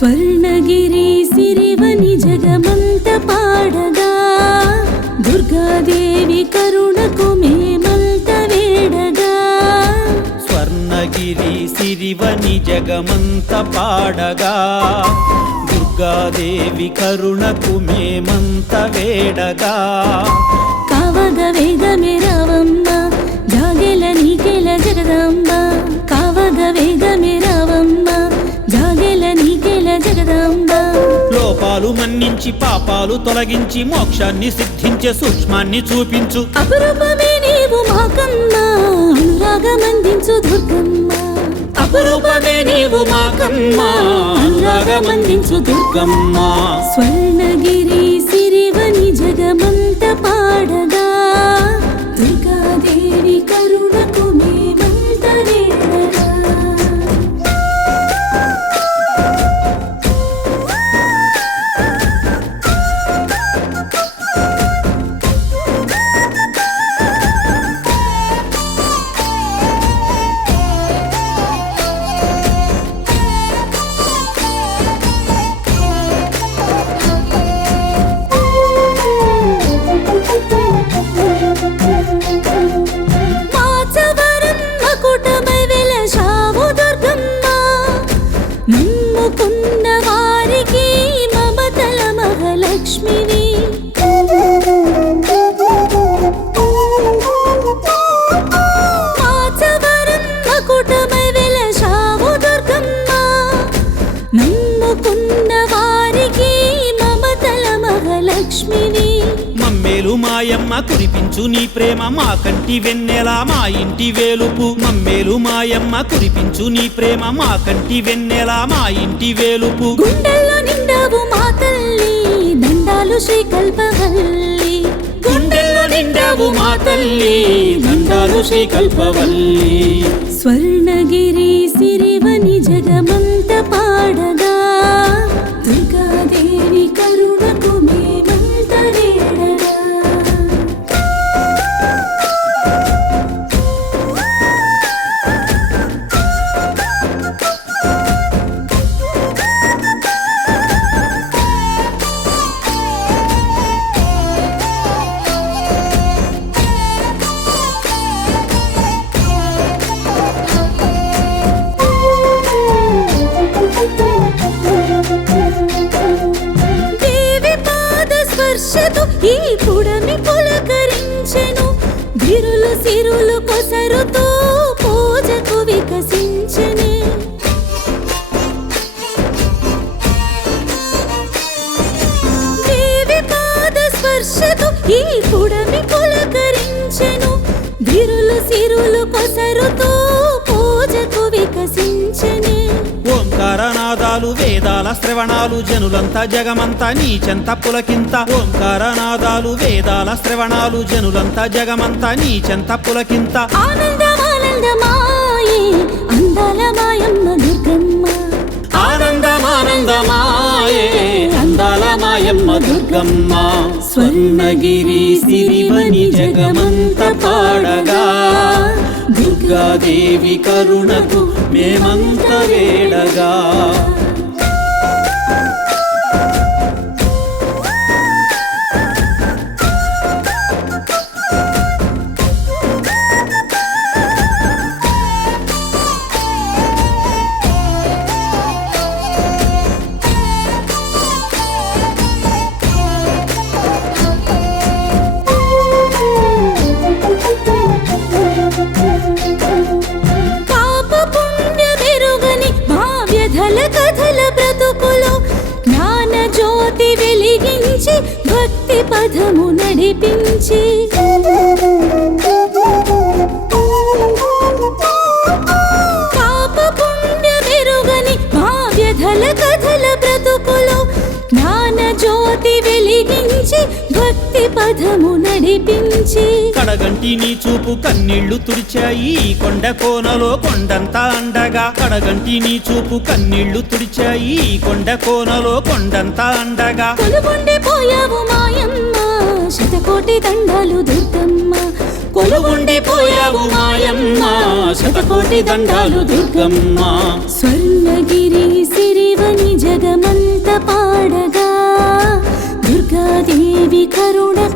స్వర్ణగిరి సిరివని జగమంత పాడగా. దుర్గాదేవి కరుణకు మేమంత వేడగా. స్వర్ణగిరి సిరివని జగమంత పాడగా. దుర్గాదేవి కరుణకు మేమంత వేడగా. జగదాంబ. లోపాలు మన్నించి పాపాలు తొలగించి మోక్షాన్ని సిద్ధించే సూక్ష్మాన్ని చూపించు. అపురూపమే నీవు మాకన్నా అనురాగమందించు దుర్గమ్మ. అపురూపమే నీవు మాకమ్మ అనురాగమందించు దుర్గమ్మ. స్వర్ణగిరి సిరివని జగమంత పాడగా. దుర్గాదేవి కరుణకు మహాలక్ష్మివి మాచవరమ్మ కుటమై వెలశావు దుర్గమ్మ. నమ్ముకున్న వారికి మమతల మహాలక్ష్మివి మమ్మేలు మాయమ్మ కురిపించు నీ ప్రేమ మా కంటి వెన్నెల మా ఇంటి వేలుపు. మమ్మేలు మాయమ్మ కురిపించు నీ ప్రేమ మా కంటి వెన్నెల మా ఇంటి వేలుపు. గుండెల్లో శ్రీ కల్పవల్లి. గుండెల్లో నిండావు మా తల్లి నందాలు శ్రీ కల్పవల్లి. స్వర్ణగిరి సిరివని జగమ ఈ పుడమి పులకరించెను. గిరులు సిరులు కొసరుతూ పూజకు వికసించనే. దేవి పాద స్పర్శతో ఈ పుడమి పులకరించెను. గిరులు సిరులు కొసరుతో శ్రవణాలు జనులంతా జగమంతా నీ చెంత పులకింత. ఓంకారనాదాలు వేదాల శ్రవణాలు జనులంతా జగమంతా నీ చెంత పులకింత. ఆనందమానందమాయే అందాల మాయమ్మ దుర్గమ్మ. ఆనందమానందమాయే అందాల మాయమ్మ దుర్గమ్మ. స్వర్ణగిరి సిరివని జగమంత పాడగా. దుర్గాదేవి కరుణకు మేమంత వేడగా. భక్తి నడిపించి. పాప పుణ్య మెరుగని మా వ్యధల కథల బ్రతుకులో జ్ఞాన జ్యోతి వెలిగించి భక్తి పదము నడిపించి కడగంటి నీ చూపు కన్నీళ్ళు తుడిచాయి. కొండ కోనలో కొండంతా అండగా. కడగంటి నీ చూపు కన్నీళ్ళు తుడిచాయి. కొండ కోనలో కొండంతా అండగా. కొలుగుండి పోయావు మాయమ్మ. శతకోటి దండాలు దుర్గమ్మ. కొలుగుండిపోయావు మాయమ్మ. శతకోటి దండాలు దుర్గమ్మ. స్వర్ణగిరి సిరివని జగమ పాడగా. దుర్గాదేవి కరుణకు